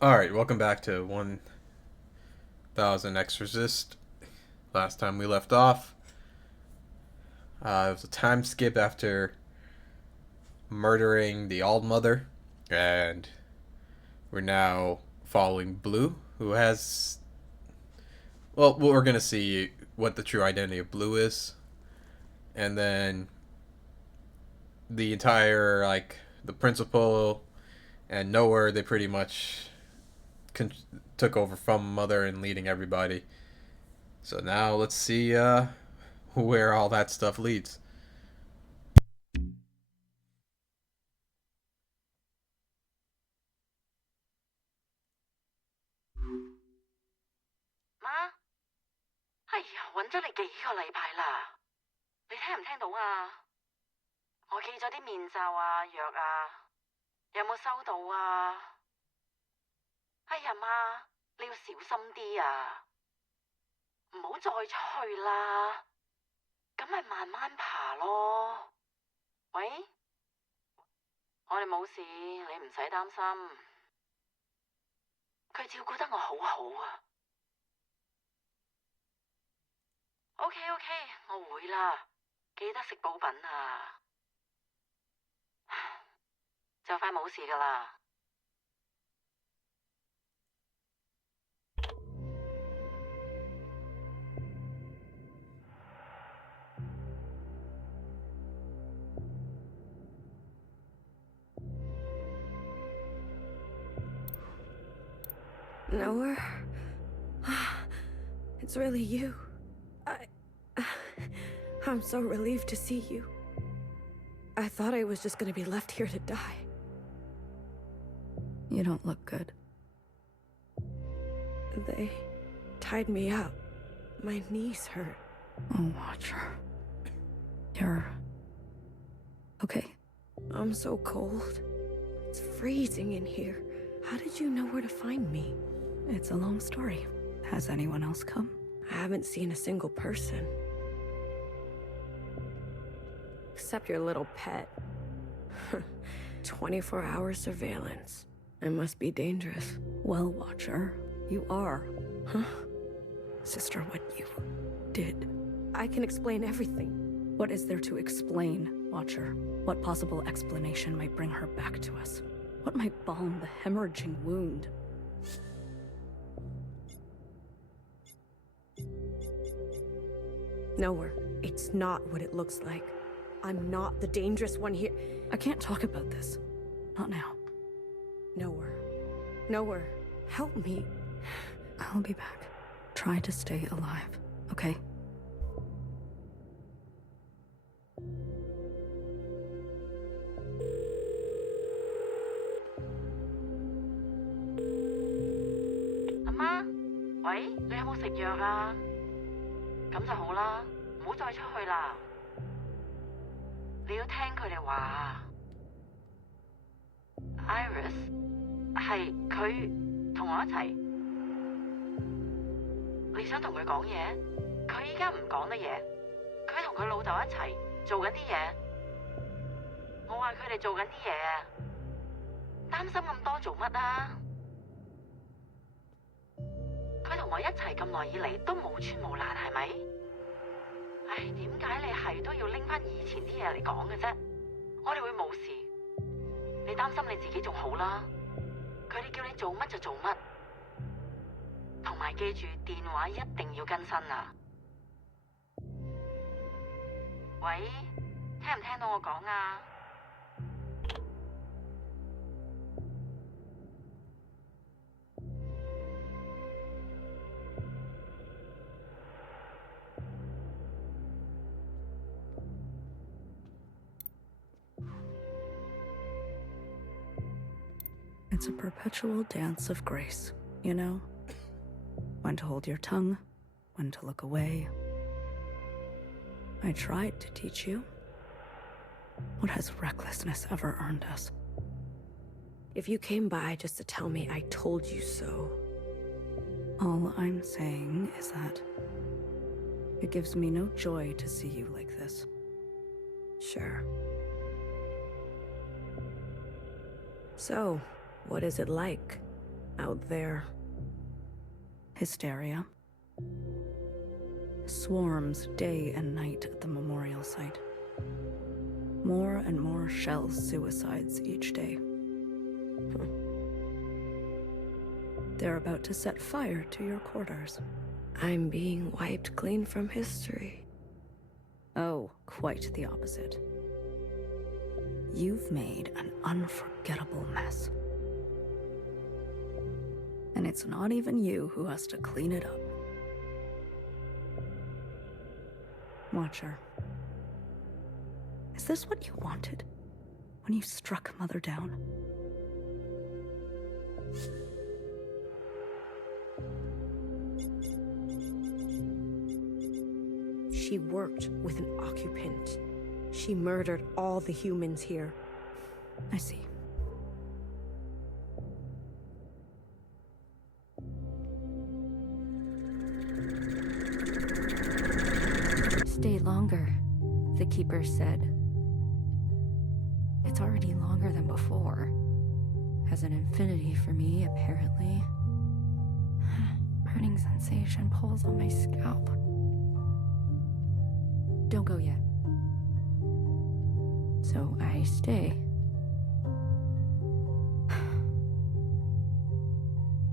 Alright, welcome back to 1000 Exorcist. Last time we left off, it was a time skip after murdering the Old Mother, and we're now following Blue, who has. Well, we're gonna see what the true identity of Blue is, and then the entire, the principal and Nowhere, they pretty much con- took over from Mother and leading everybody. So now let's see where all that stuff leads.媽，哎呀，揾咗你幾個禮拜啦，你聽唔聽到啊？我寄咗啲面罩啊、藥啊，有冇收到啊？哎呀媽，你要小心啲啊，唔好再出去啦，咁咪慢慢爬咯。喂，我哋冇事，你唔使擔心，佢照顧得我好好啊。OK OK，我會啦，記得食補品啊，就快冇事噶啦。Nowhere? It's really you. I'm so relieved to see you. I thought I was just gonna be left here to die. You don't look good. They tied me up. My knees hurt. Oh, Watcher. You're... okay. I'm so cold. It's freezing in here. How did you know where to find me? It's a long story. Has anyone else come? I haven't seen a single person. Except your little pet. 24-hour surveillance. It must be dangerous. Well, Watcher, you are. Huh? Sister, what you did. I can explain everything. What is there to explain, Watcher? What possible explanation might bring her back to us? What might balm the hemorrhaging wound? Nowhere. It's not what it looks like. I'm not the dangerous one here. I can't talk about this. Not now. Nowhere. Nowhere. Help me. I'll be back. Try to stay alive, okay?阿媽，喂，你有冇食藥啊？咁就好啦，唔好再出去啦。你要聽佢哋話 Iris 係佢同我一齊。你想同佢講嘢？佢依家唔講得嘢，佢同佢老豆一齊做緊啲嘢。我話佢哋做緊啲嘢，擔心咁多做乜啊？佢同我一齊咁耐以嚟都冇穿冇爛，係咪？唉，點解你係都要拎翻以前啲嘢嚟講嘅啫？我哋會冇事，你擔心你自己仲好啦。佢哋叫你做乜就做乜，同埋記住電話一定要更新啊！喂，聽唔聽到我講啊？It's a perpetual dance of grace, you know? When to hold your tongue, when to look away. I tried to teach you. What has recklessness ever earned us? If you came by just to tell me I told you so. All I'm saying is that it gives me no joy to see you like this. Sure. So, what is it like? out there? Hysteria. Swarms day and night at the memorial site. More and more shell suicides each day. They're about to set fire to your quarters. I'm being wiped clean from history. Oh, quite the opposite. You've made an unforgettable mess. And it's not even you who has to clean it up. Watcher. Is this what you wanted when you struck Mother down? She worked with an occupant. She murdered all the humans here. I see. Stay longer, the keeper said. It's already longer than before. Has an infinity for me, apparently. Burning sensation pulls on my scalp. Don't go yet. So I stay.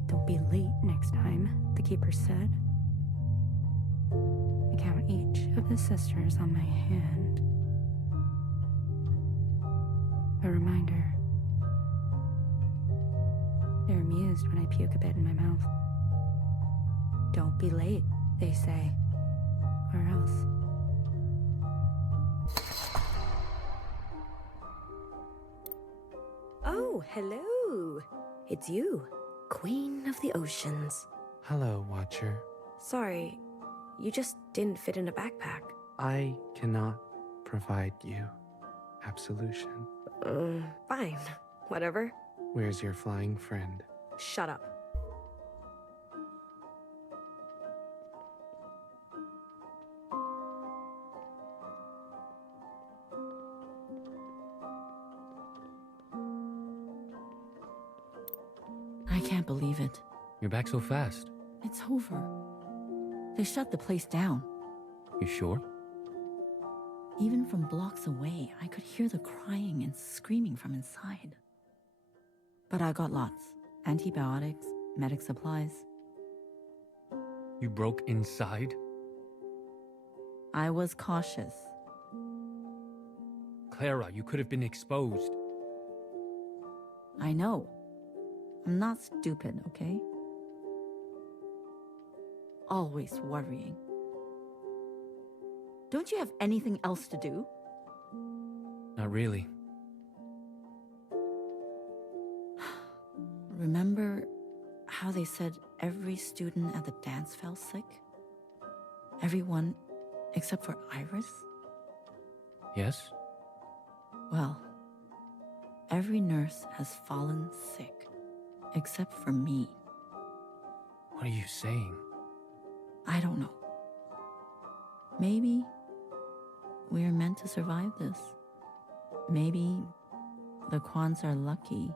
Don't be late next time, the keeper said. I count each of the sisters on my hand. A reminder. They're amused when I puke a bit in my mouth. Don't be late, they say. Or else. Oh, hello. It's you, Queen of the Oceans. Hello, Watcher. Sorry, you just didn't fit in a backpack. I cannot provide you absolution. Fine. Whatever. Where's your flying friend? Shut up. I can't believe it. You're back so fast. It's over. They shut the place down. You sure? Even from blocks away, I could hear the crying and screaming from inside. But I got lots. Antibiotics, medic supplies. You broke inside? I was cautious. Clara, you could have been exposed. I know. I'm not stupid, okay? Always worrying. Don't you have anything else to do? Not really. Remember how they said every student at the dance fell sick? Everyone except for Iris? Yes? Well, every nurse has fallen sick, except for me. What are you saying? I don't know. Maybe we're meant to survive this. Maybe the Kwans are lucky.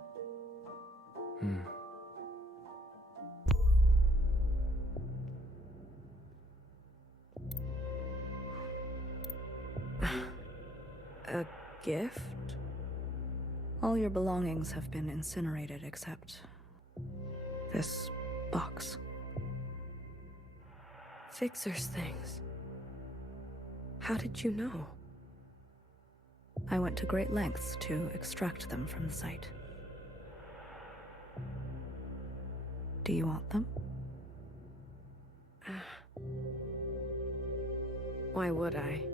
A gift? All your belongings have been incinerated except this box. Fixer's things. How did you know? I went to great lengths to extract them from the site. Do you want them? Why would I?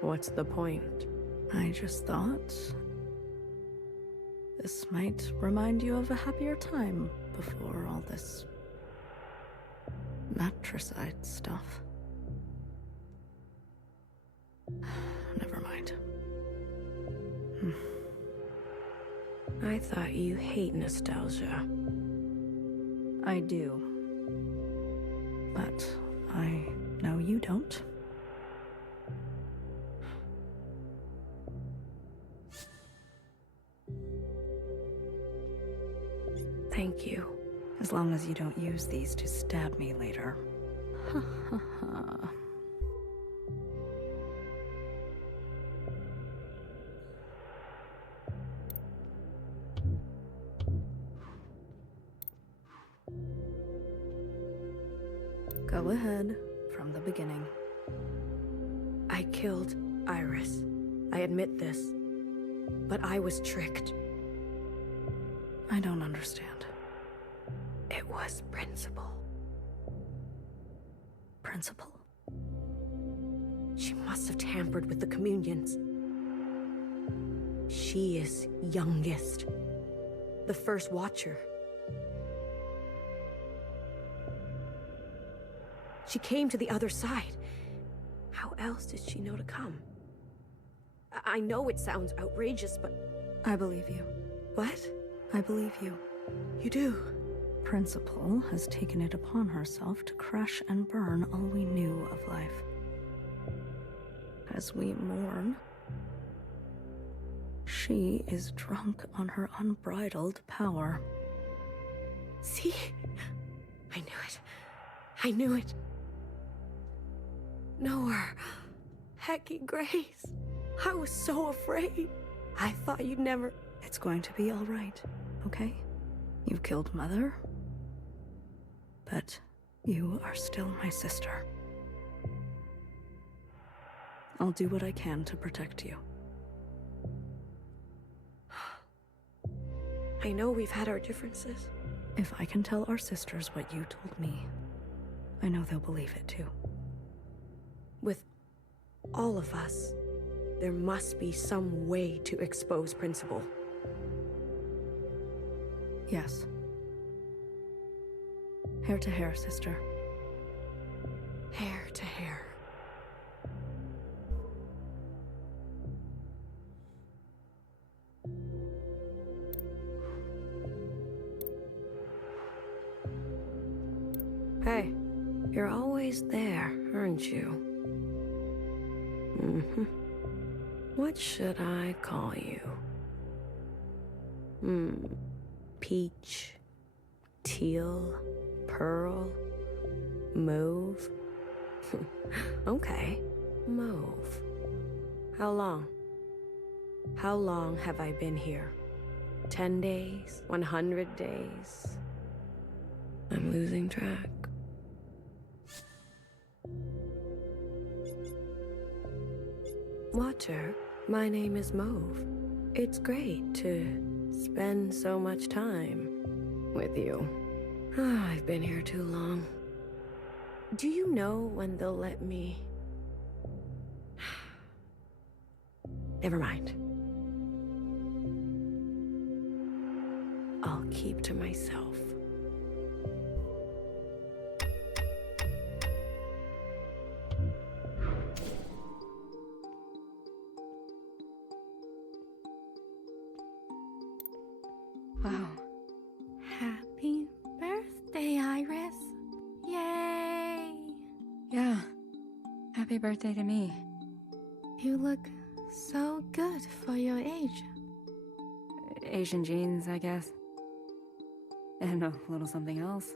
What's the point? I just thought this might remind you of a happier time before all this matricide stuff. Never mind. I thought you hate nostalgia. I do. But I know you don't. Thank you. As long as you don't use these to stab me later. Ha ha ha. Go ahead, from the beginning. I killed Iris. I admit this. But I was tricked. I don't understand. It was Principal. Principal? She must have tampered with the communions. She is youngest. The first Watcher. She came to the other side. How else did she know to come? I know it sounds outrageous, but... I believe you. What? I believe you. You do? Principal has taken it upon herself to crash and burn all we knew of life. As we mourn, she is drunk on her unbridled power. See? I knew it. I knew it. Nowhere. Hecky Grace. I was so afraid. I thought you'd never... It's going to be all right, okay? You've killed Mother, but you are still my sister. I'll do what I can to protect you. I know we've had our differences. If I can tell our sisters what you told me, I know they'll believe it too. With all of us, there must be some way to expose Principal. Yes. Hair to hair, sister. Hair to hair. Hey, you're always there, aren't you? Mm-hmm. What should I call you? Peach, teal, pearl, mauve. Okay, mauve. How long? How long have I been here? 10 days? 100 days? I'm losing track. Watcher, my name is Mauve. It's great to spend so much time with you. I've been here too long. Do you know when they'll let me... Never mind. I'll keep to myself. Wow. Happy birthday, Iris. Yay! Yeah. Happy birthday to me. You look so good for your age. Asian genes, I guess. And a little something else.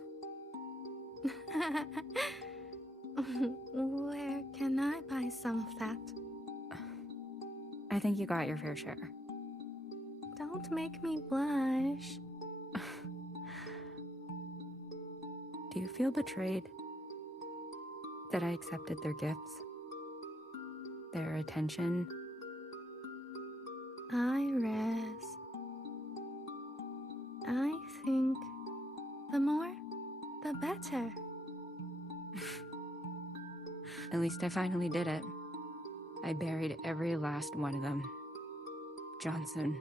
Where can I buy some of that? I think you got your fair share. Don't make me blush. Do you feel betrayed? That I accepted their gifts? Their attention? Iris. I think the more, the better. At least I finally did it. I buried every last one of them. Johnson,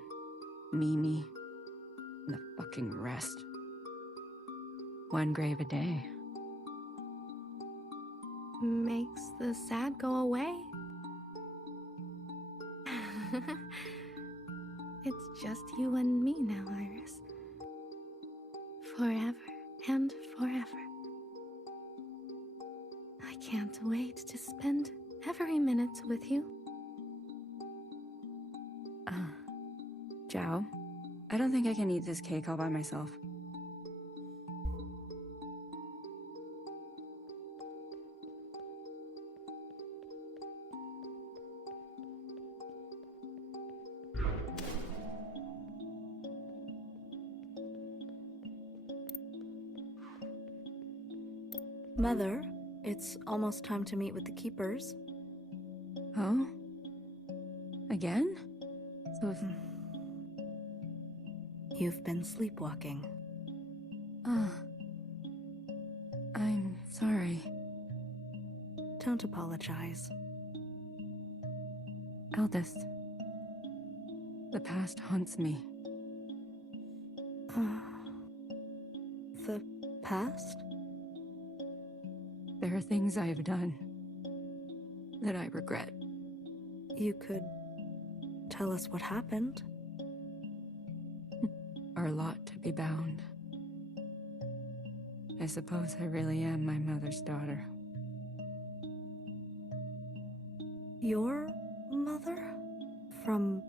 Mimi, and the fucking rest. One grave a day. Makes the sad go away. It's just you and me now, Iris. Forever and forever. I can't wait to spend every minute with you. Zhao, I don't think I can eat this cake all by myself. Mother, it's almost time to meet with the keepers. Oh? Again? So if... You've been sleepwalking. I'm sorry. Don't apologize. Eldest. The past haunts me. The past? There are things I have done that I regret. You could tell us what happened. Are a lot to be bound. I suppose I really am my mother's daughter. Your mother? From...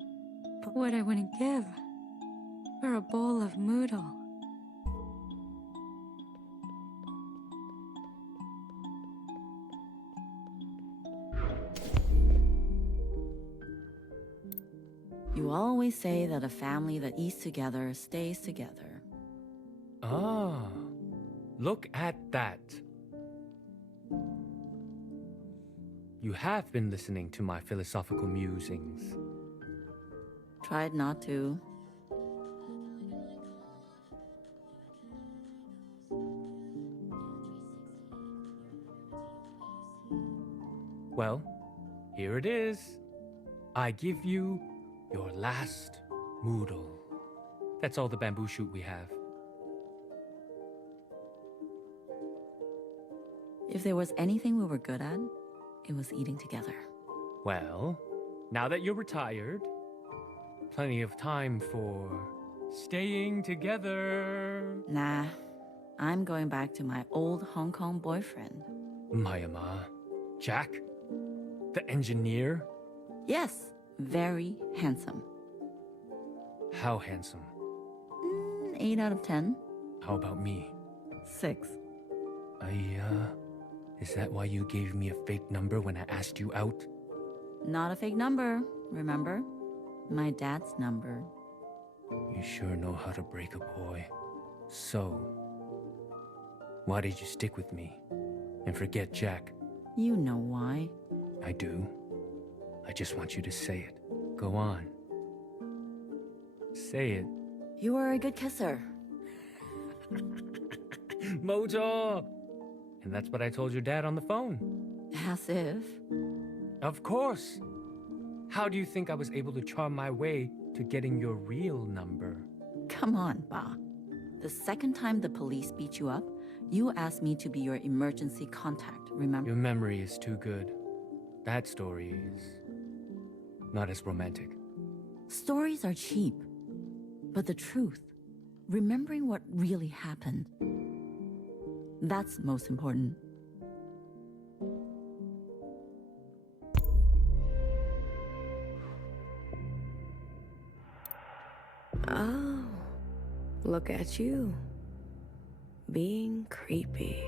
What I wouldn't give for a bowl of noodle. You always say that a family that eats together stays together. Ah, look at that. You have been listening to my philosophical musings. Tried not to. Well, here it is. I give you your last moodle. That's all the bamboo shoot we have. If there was anything we were good at, it was eating together. Well, now that you're retired, plenty of time for staying together. Nah, I'm going back to my old Hong Kong boyfriend. Myanmar. Jack? The engineer? Yes, very handsome. How handsome? 8 out of 10. How about me? 6. Is that why you gave me a fake number when I asked you out? Not a fake number, remember? My dad's number. You sure know how to break a boy. So, why did you stick with me and forget Jack? You know why. I do. I just want you to say it. Go on. Say it. You are a good kisser. Mojo! And that's what I told your dad on the phone. As if. Of course. How do you think I was able to charm my way to getting your real number? Come on, Ba. The second time the police beat you up, you asked me to be your emergency contact, remember? Your memory is too good. That story is not as romantic. Stories are cheap. But the truth, remembering what really happened, that's most important. Oh, look at you. Being creepy.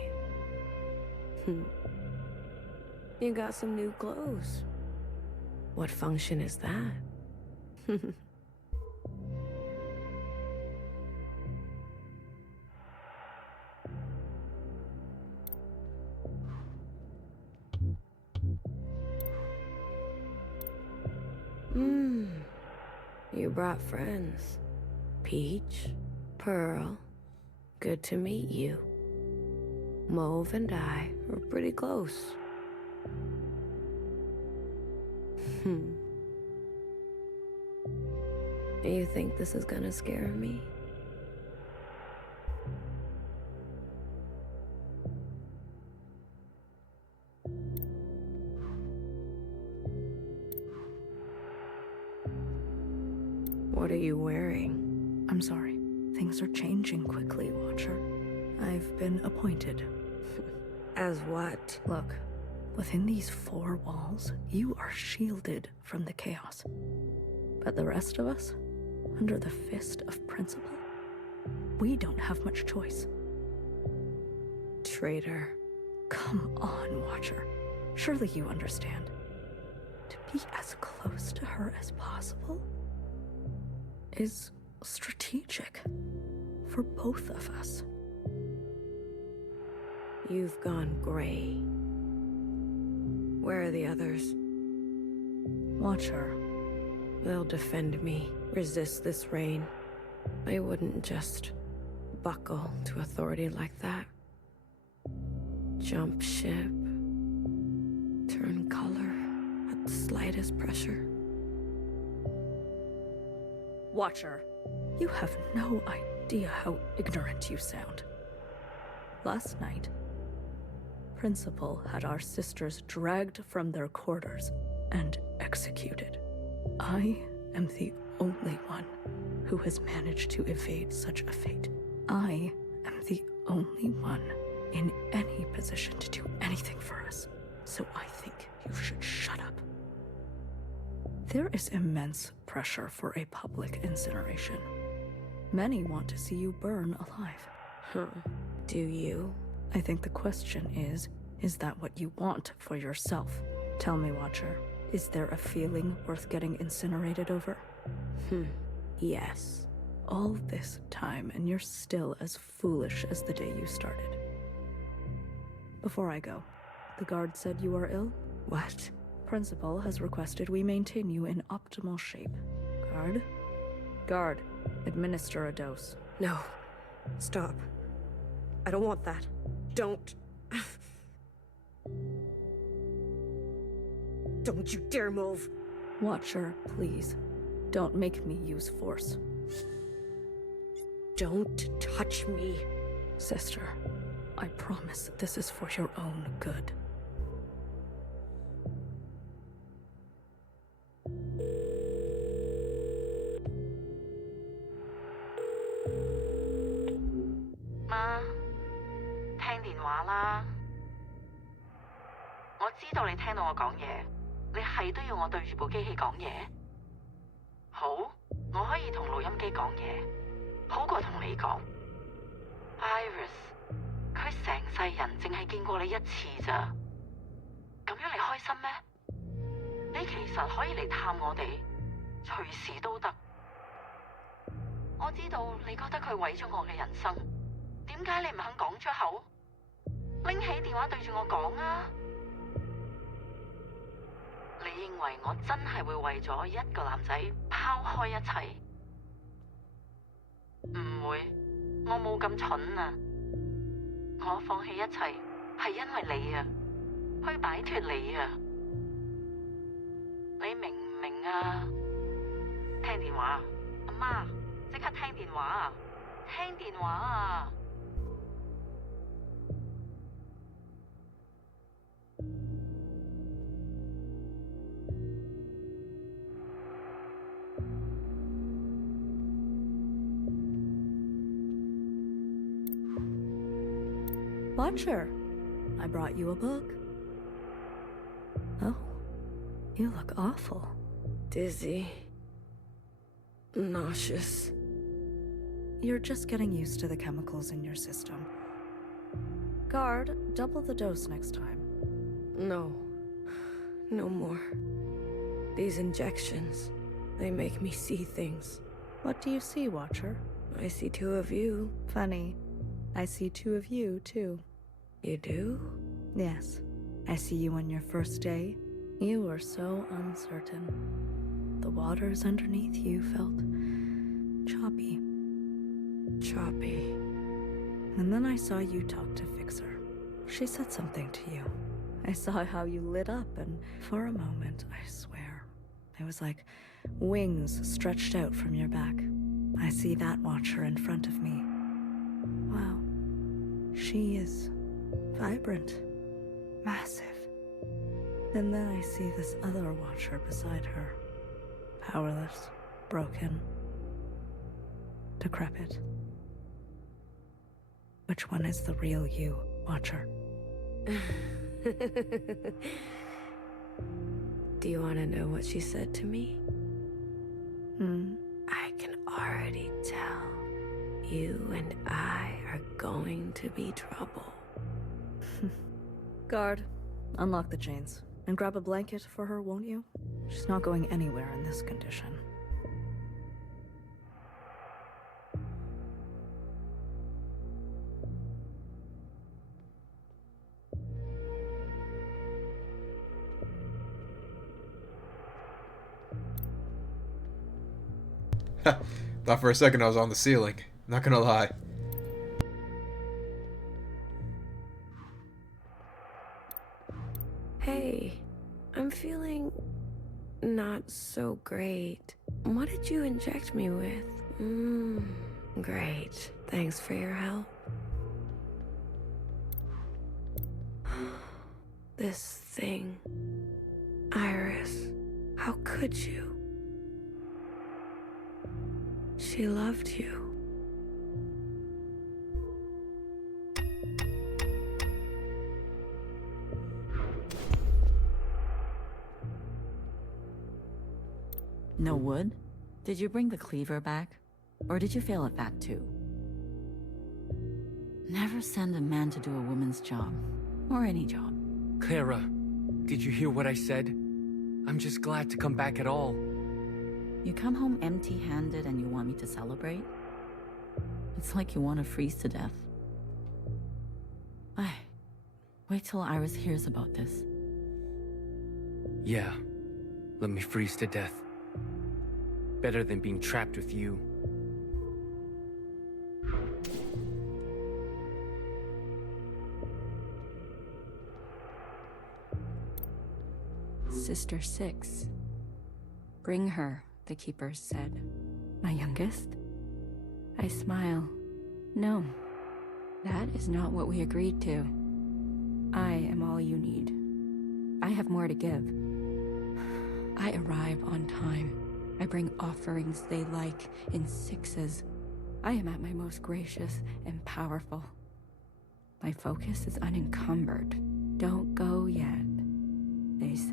You got some new clothes. What function is that? You brought friends. Peach, Pearl, good to meet you. Mauve and I were pretty close. You think this is gonna scare me? What are you wearing? I'm sorry. Things are changing quickly, Watcher. I've been appointed. As what? Look, within these 4 walls, you are shielded from the chaos. But the rest of us, under the fist of principle, we don't have much choice. Traitor. Come on, Watcher. Surely you understand. To be as close to her as possible is strategic for both of us. You've gone gray. Where are the others? Watcher. They'll defend me, resist this rain. They wouldn't just buckle to authority like that. Jump ship. Turn color at the slightest pressure. Watcher, you have no idea how ignorant you sound. Last night, Principal had our sisters dragged from their quarters and executed. I am the only one who has managed to evade such a fate. I am the only one in any position to do anything for us. So I think you should shut up. There is immense pressure for a public incineration. Many want to see you burn alive. Huh. Do you? I think the question is that what you want for yourself? Tell me, Watcher, is there a feeling worth getting incinerated over? Yes. All this time, and you're still as foolish as the day you started. Before I go, the guard said you are ill? What? Principal has requested we maintain you in optimal shape. Guard? Guard, administer a dose. No. Stop. I don't want that. Don't. Don't you dare move. Watcher, please. Don't make me use force. Don't touch me. Sister, I promise this is for your own good.媽，聽電話啦！我知道你聽到我講嘢，你係都要我對住部機器講嘢。好，我可以同錄音機講嘢，好過同你講。Iris，佢成世人淨係見過你一次咋，咁樣你開心咩？你其實可以嚟探我哋，隨時都得。我知道你覺得佢毀咗我嘅人生，點解你唔肯講出口？拎起電話對住我講啊！你認為我真係會為咗一個男仔拋開一切？唔會，我冇咁蠢啊！我放棄一切係因為你啊，去擺脫你啊！你明唔明啊？聽電話，阿媽，即刻聽電話啊！聽電話啊！Watcher, I brought you a book. Oh, you look awful. Dizzy. Nauseous. You're just getting used to the chemicals in your system. Guard, double the dose next time. No. No more. These injections, they make me see things. What do you see, Watcher? I see two of you. Funny. I see two of you, too. You do? Yes. I see you on your first day. You were so uncertain. The waters underneath you felt choppy. Choppy. And then I saw you talk to Fixer. She said something to you. I saw how you lit up, and for a moment, I swear, it was like wings stretched out from your back. I see that Watcher in front of me. Wow. She is vibrant, massive. And then I see this other Watcher beside her. Powerless, broken, decrepit. Which one is the real you, Watcher? Do you want to know what she said to me? Hmm? I can already tell. You and I are going to be trouble. Guard, unlock the chains. And grab a blanket for her, won't you? She's not going anywhere in this condition. Thought for a second I was on the ceiling. Not gonna lie. Hey, I'm feeling not so great. What did you inject me with? Great. Thanks for your help. This thing. Iris. How could you? She loved you. No wood? Did you bring the cleaver back? Or did you fail at that too? Never send a man to do a woman's job. Or any job. Clara, did you hear what I said? I'm just glad to come back at all. You come home empty-handed and you want me to celebrate? It's like you want to freeze to death. Wait till Iris hears about this. Yeah, let me freeze to death. Better than being trapped with you. Sister 6. Bring her, the keepers said. My youngest? I smile. No, that is not what we agreed to. I am all you need. I have more to give. I arrive on time. I bring offerings they like in 6s. I am at my most gracious and powerful. My focus is unencumbered. Don't go yet, they say.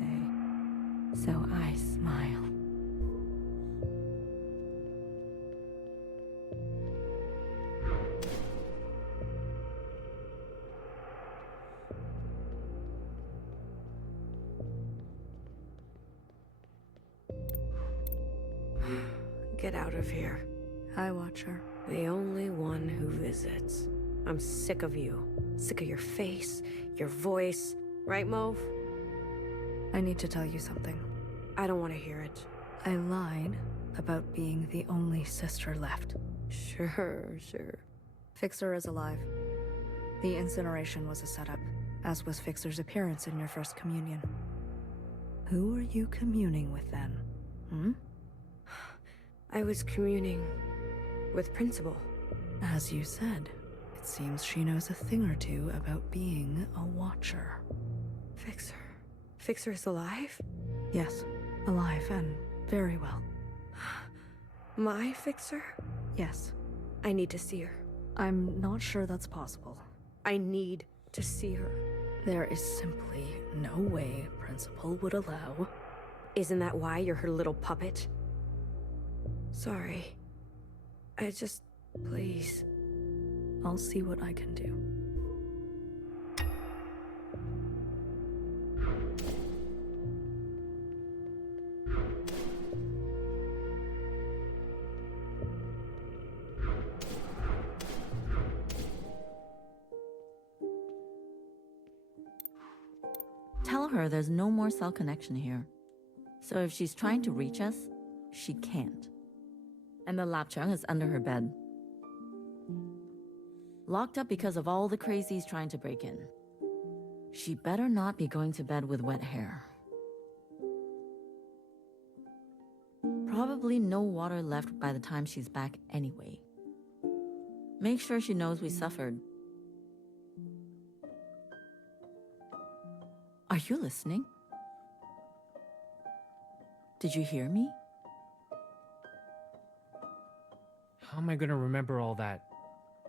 So I smile. Get out of here. Hi, Watcher. The only one who visits. I'm sick of you. Sick of your face, your voice. Right, Mauve? I need to tell you something. I don't want to hear it. I lied about being the only sister left. Sure. Fixer is alive. The incineration was a setup, as was Fixer's appearance in your first communion. Who are you communing with then? I was communing with Principal. As you said, it seems she knows a thing or two about being a Watcher. Fixer. Fixer is alive? Yes, alive and very well. My Fixer? Yes. I need to see her. I'm not sure that's possible. I need to see her. There is simply no way Principal would allow... Isn't that why you're her little puppet? Sorry. Please. I'll see what I can do. Tell her there's no more cell connection here. So if she's trying to reach us, she can't. And the lapchung is under her bed. Locked up because of all the crazies trying to break in. She better not be going to bed with wet hair. Probably no water left by the time she's back anyway. Make sure she knows we suffered. Are you listening? Did you hear me? How am I gonna remember all that?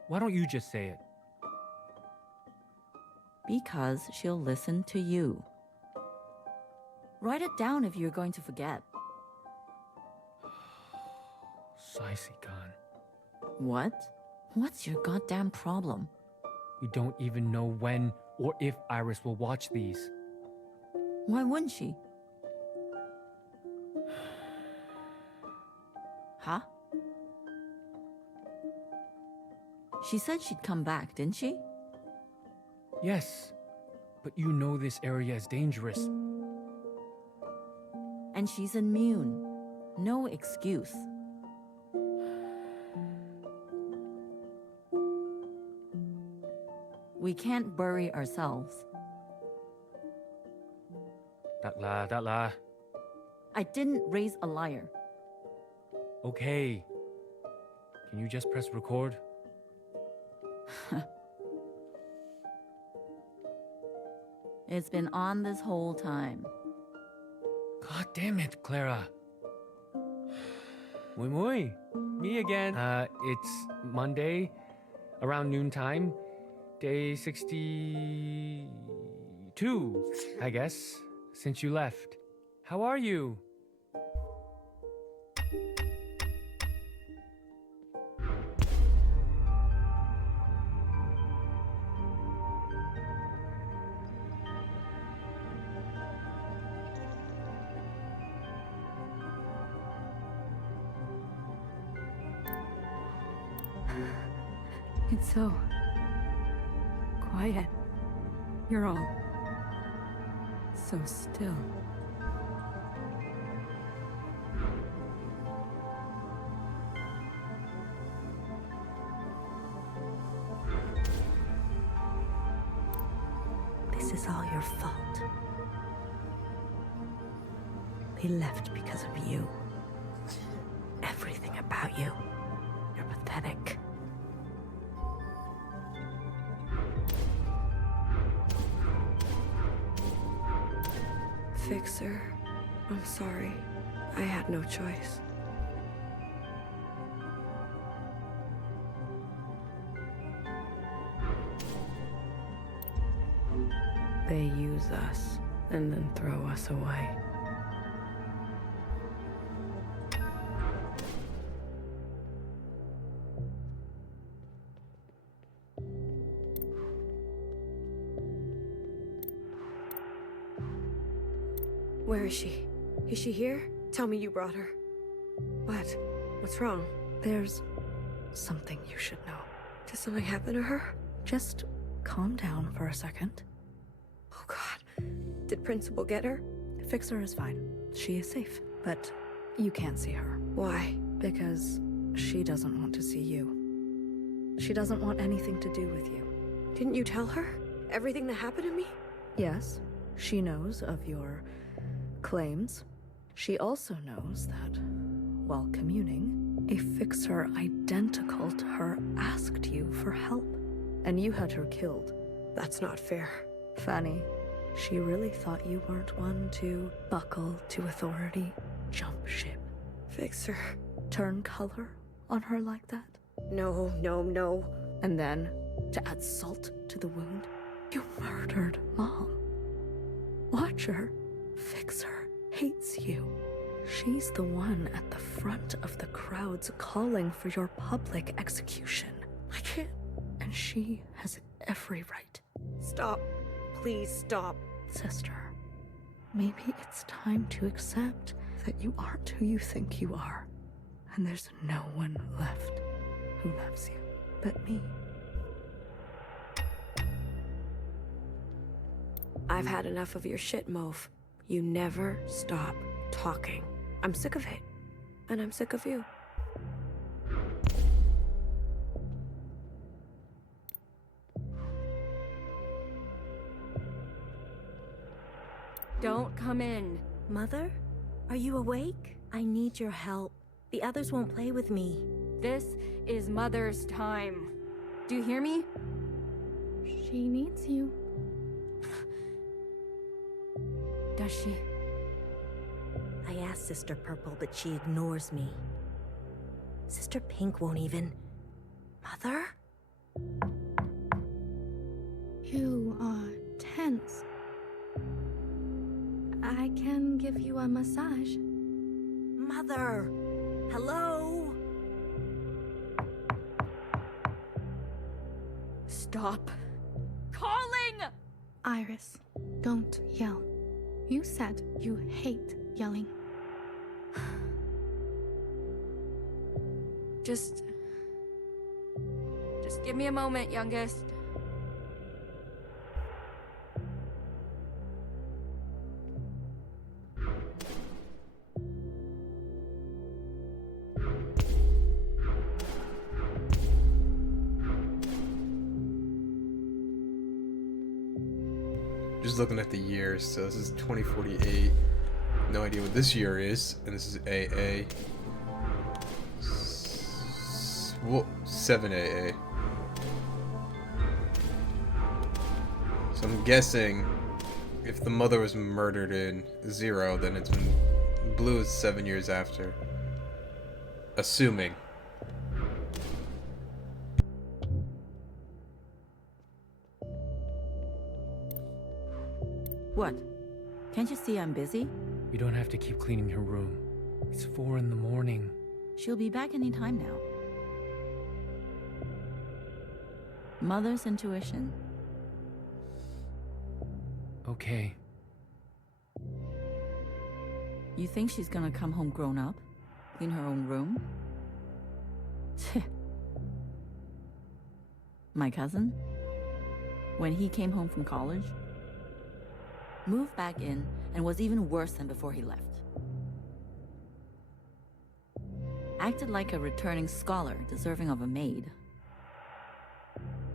Why don't you just say it? Because she'll listen to you. Write it down if you're going to forget. Saisi-kan, What? What's your goddamn problem? we don't even know when or if Iris will watch these. Why wouldn't she? Huh? She said she'd come back, didn't she? Yes, but you know this area is dangerous. And she's immune. No excuse. We can't bury ourselves. 得啦，得啦。 I didn't raise a liar. Okay. Can you just press record? It's been on this whole time. God damn it, Clara. Mui Mui. Me again. It's Monday, around noontime. Day 62, I guess, since you left. How are you? It's so quiet. You're all so still. This is all your fault. They left because of you. Everything about you. You're pathetic. Fixer, I'm sorry. I had no choice. They use us and then throw us away. Where is she? Is she here? Tell me you brought her. What? What's wrong? There's something you should know. Did something happen to her? Just calm down for a second. Oh God. Did Principal get her? Fixer is fine. She is safe, but you can't see her. Why? Because she doesn't want to see you. She doesn't want anything to do with you. Didn't you tell her? Everything that happened to me? Yes, she knows of your claims. She also knows that, while communing, a fixer identical to her asked you for help, and you had her killed. That's not fair. Fanny, she really thought you weren't one to buckle to authority, jump ship, Fixer. turn color on her like that. No, no, no. And then, to add salt to the wound, you murdered Mom. Watch her. Fixer hates you. She's the one at the front of the crowds calling for your public execution. I can't. And she has every right. Stop. Please stop. Sister, maybe it's time to accept that you aren't who you think you are. And there's no one left who loves you but me. I've had enough of your shit, Mauve. You never stop talking. I'm sick of it. And I'm sick of you. Don't come in. Mother? Are you awake? I need your help. The others won't play with me. This is Mother's time. Do you hear me? She needs you. Does she? I asked Sister Purple, but she ignores me. Sister Pink won't even. Mother? You are tense. I can give you a massage. Mother! Hello? Stop calling! Iris, don't yell. You said you hate yelling. Just give me a moment, youngest. just looking at the years. So this is 2048. No idea what this year is, and this is AA. Well, 7AA. So I'm guessing if the mother was murdered in 0, then it's been Blue is 7 years after. Assuming. What? Can't you see I'm busy? You don't have to keep cleaning her room. It's 4 in the morning. She'll be back any time now. Mother's intuition. Okay. You think she's gonna come home grown up? Clean her own room? My cousin? When he came home from college? Moved back in and was even worse than before he left. Acted like a returning scholar deserving of a maid.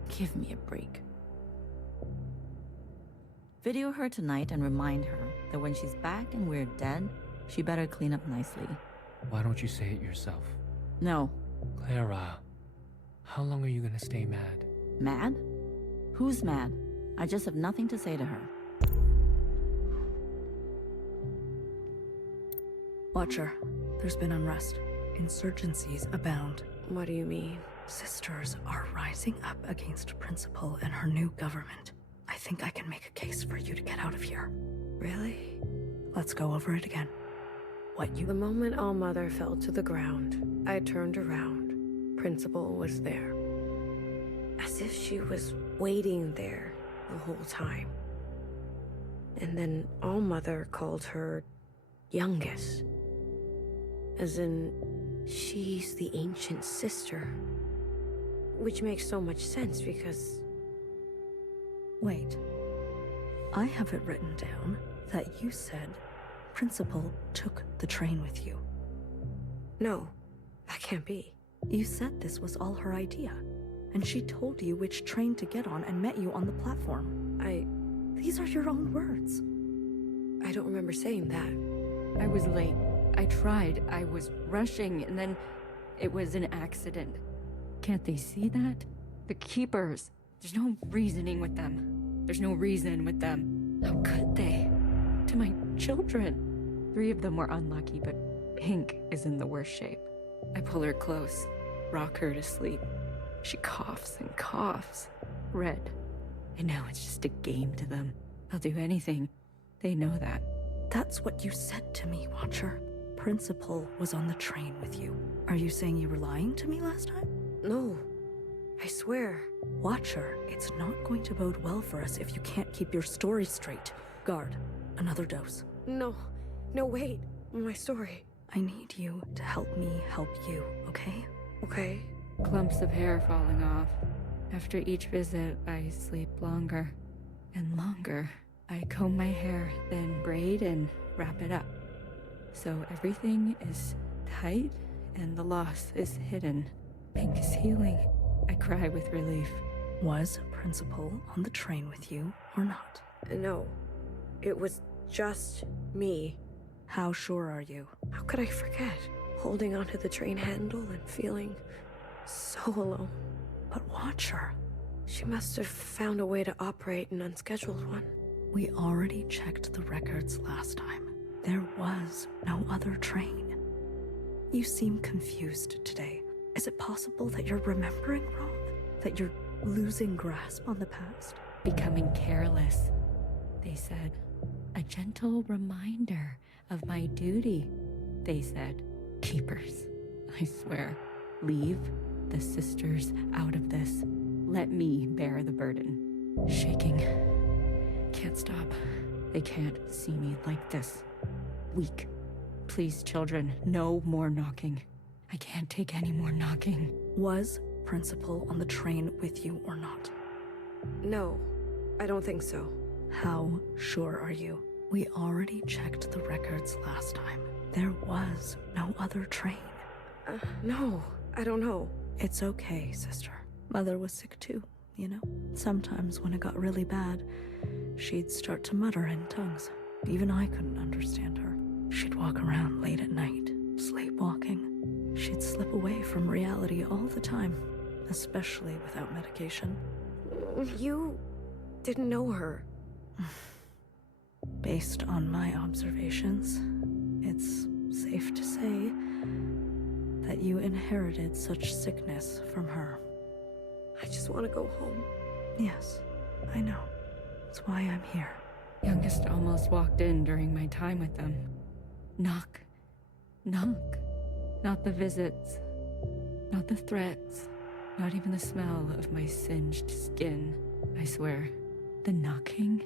Give me a break. Video her tonight and remind her that when she's back and we're dead, she better clean up nicely. Why don't you say it yourself? No. Clara, how long are you gonna stay mad? Mad? Who's mad? I just have nothing to say to her. Watcher, there's been unrest. Insurgencies abound. What do you mean? Sisters are rising up against Principal and her new government. I think I can make a case for you to get out of here. Really? Let's go over it again. What you... The moment All-Mother fell to the ground, I turned around. Principal was there. As if she was waiting there the whole time. And then All-Mother called her youngest. As in, she's the ancient sister. Which makes so much sense because... Wait. I have it written down that you said Principal took the train with you. No, that can't be. You said this was all her idea, and she told you which train to get on and met you on the platform. These are your own words. I don't remember saying that. I was late. I tried. I was rushing, and then it was an accident. Can't they see that? The Keepers. There's no reasoning with them. There's no reason with them. How could they? To my children. 3 of them were unlucky, but Pink is in the worst shape. I pull her close, rock her to sleep. She coughs and coughs. Red. I know it's just a game to them. I'll do anything. They know that. That's what you said to me, Watcher. Principal was on the train with you. Are you saying you were lying to me last time? No, I swear. Watcher, it's not going to bode well for us if you can't keep your story straight. Guard, another dose. No, wait. My story. I need you to help me help you, okay? Okay. Clumps of hair falling off. After each visit, I sleep longer and longer. I comb my hair, then braid and wrap it up. So everything is tight and the loss is hidden. Pink is healing. I cry with relief. Was Principal on the train with you or not? No, it was just me. How sure are you? How could I forget? Holding onto the train handle and feeling so alone. But Watcher, she must have found a way to operate an unscheduled one. We already checked the records last time. There was no other train. You seem confused today. Is it possible that you're remembering wrong? That you're losing grasp on the past? Becoming careless, they said. A gentle reminder of my duty, they said. Keepers, I swear. Leave the sisters out of this. Let me bear the burden. Shaking. Can't stop. They can't see me like this. Weak. Please, children, no more knocking. I can't take any more knocking. Was Principal on the train with you or not? No, I don't think so. How sure are you? We already checked the records last time. There was no other train. No, I don't know. It's okay, sister. Mother was sick too, you know? Sometimes when it got really bad, she'd start to mutter in tongues. Even I couldn't understand her. She'd walk around late at night, sleepwalking. She'd slip away from reality all the time, especially without medication. You didn't know her. Based on my observations, it's safe to say that you inherited such sickness from her. I just want to go home. Yes, I know. That's why I'm here. Youngest almost walked in during my time with them. Knock. Knock. Not the visits. Not the threats. Not even the smell of my singed skin. I swear, the knocking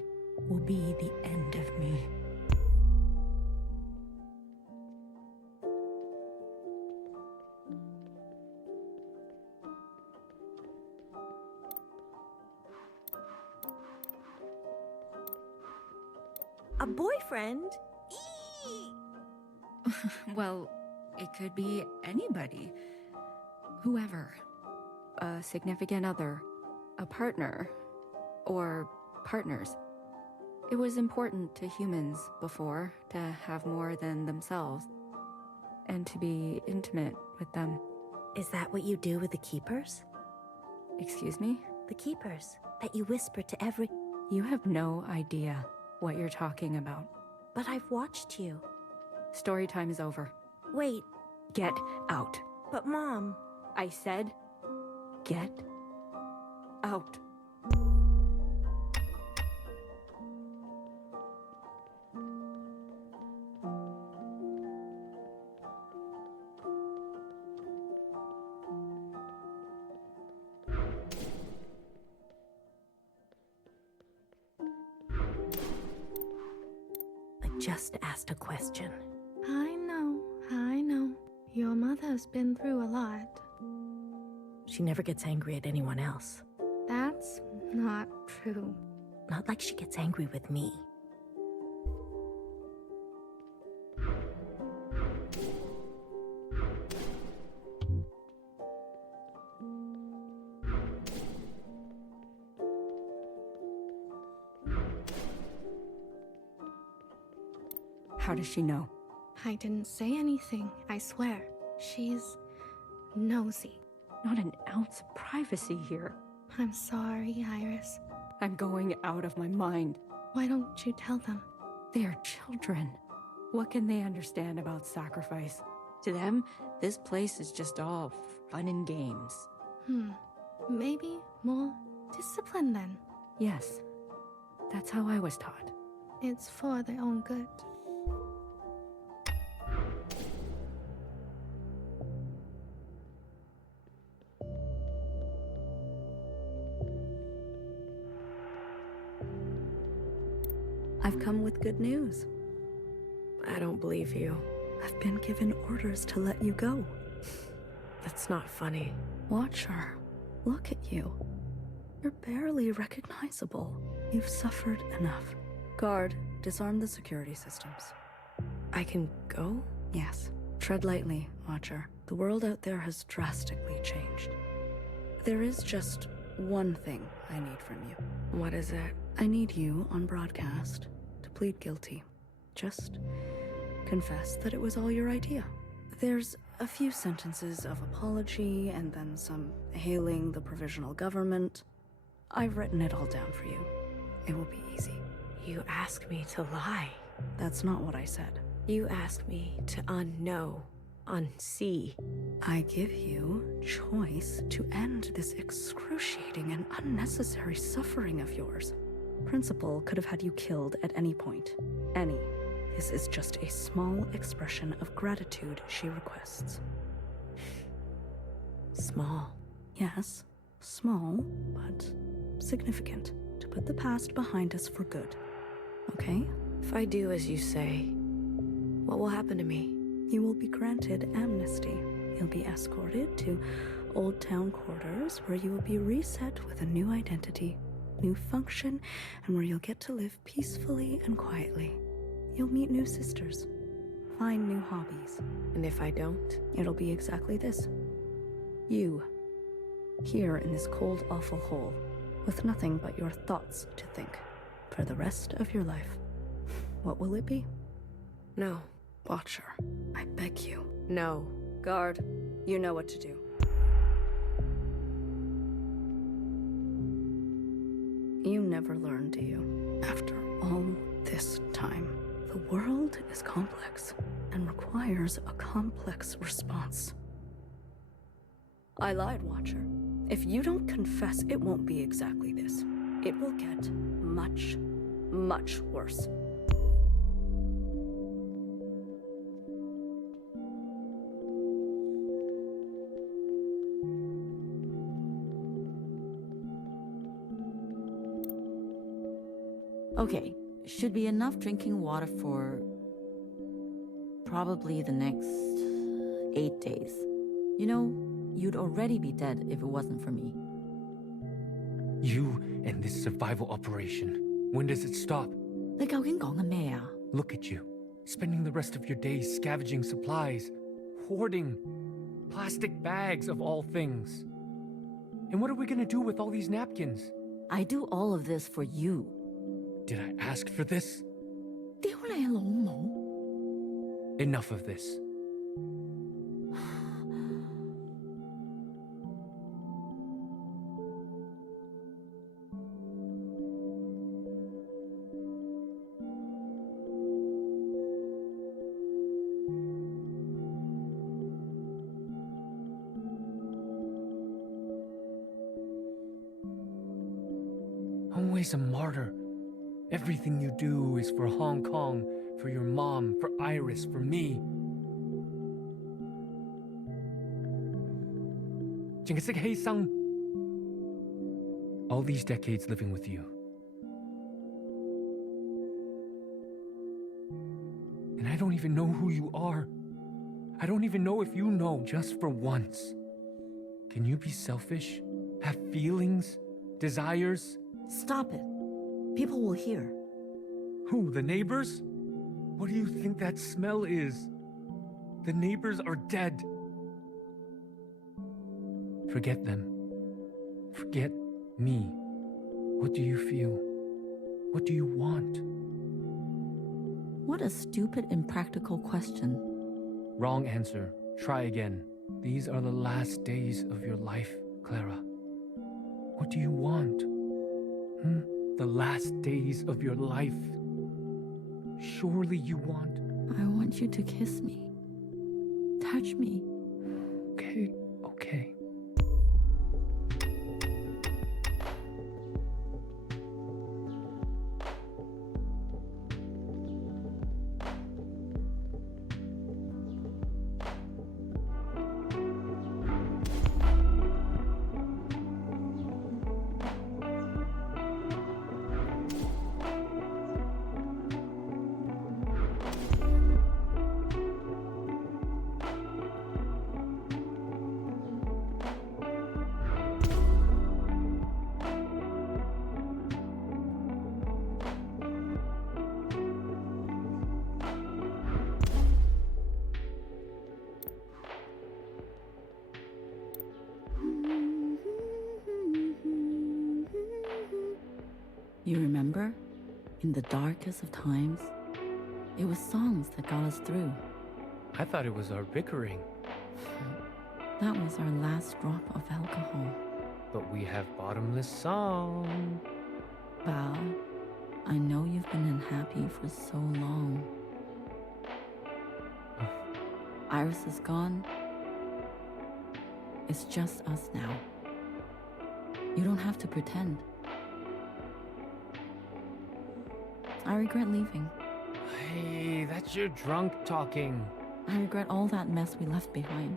will be the end of me. A boyfriend? Eee! Well, it could be anybody. Whoever. A significant other. A partner. Or partners. It was important to humans before to have more than themselves. And to be intimate with them. Is that what you do with the keepers? Excuse me? The keepers that you whisper to every... You have no idea what you're talking about. But I've watched you. Story time is over. Wait, Get out. but Mom... I said, get out. I just asked a question. I know. Your mother's been through a lot. She never gets angry at anyone else. That's not true. Not like she gets angry with me. How does she know? I didn't say anything, I swear. She's nosy. Not an ounce of privacy here. I'm sorry, Iris. I'm going out of my mind. Why don't you tell them? They are children. What can they understand about sacrifice? To them, this place is just all fun and games. Maybe more discipline then. Yes, that's how I was taught. It's for their own good. I've come with good news. I don't believe you. I've been given orders to let you go. That's not funny. Watcher, look at you. You're barely recognizable. You've suffered enough. Guard, disarm the security systems. I can go? Yes. Tread lightly, Watcher. The world out there has drastically changed. There is just one thing I need from you. What is it? I need you on broadcast to plead guilty. Just confess that it was all your idea. There's a few sentences of apology and then some hailing the provisional government. I've written it all down for you. It will be easy. You ask me to lie. That's not what I said. You ask me to unknow, unsee. I give you choice to end this excruciating and unnecessary suffering of yours. Principal could have had you killed at any point. Any. This is just a small expression of gratitude she requests. Small. Yes, small, but significant. To put the past behind us for good. Okay? If I do as you say, what will happen to me? You will be granted amnesty. You'll be escorted to Old Town quarters where you will be reset with a new identity, new function, and where you'll get to live peacefully and quietly. You'll meet new sisters, find new hobbies. And if I don't? It'll be exactly this. You, here in this cold, awful hole, with nothing but your thoughts to think for the rest of your life. What will it be? No. Watcher, I beg you. No. Guard, you know what to do. You never learn, do you? After all this time, the world is complex and requires a complex response. I lied, Watcher. If you don't confess, it won't be exactly this. It will get much, much worse. Okay, should be enough drinking water for probably the next 8 days. You know, you'd already be dead if it wasn't for me. You and this survival operation. When does it stop? 你究竟講緊咩啊？ Look at you, spending the rest of your days scavenging supplies, hoarding plastic bags of all things. And what are we gonna do with all these napkins? I do all of this for you. Did I ask for this? 屌你老母！ Enough of this. Always a martyr. Everything you do is for Hong Kong, for your mom, for Iris, for me. 淨係識犧牲. All these decades living with you. And I don't even know who you are. I don't even know if you know, just for once. Can you be selfish? Have feelings? Desires? Stop it. People will hear. Who, the neighbors? What do you think that smell is? The neighbors are dead. Forget them. Forget me. What do you feel? What do you want? What a stupid, impractical question. Wrong answer. Try again. These are the last days of your life, Clara. What do you want? The last days of your life. Surely you want. I want you to kiss me. Touch me. Okay, okay. You remember? In the darkest of times, it was songs that got us through. I thought it was our bickering. That was our last drop of alcohol. But we have bottomless song. Bao, I know you've been unhappy for so long. Iris is gone. It's just us now. You don't have to pretend. I regret leaving. Hey, that's your drunk talking. I regret all that mess we left behind.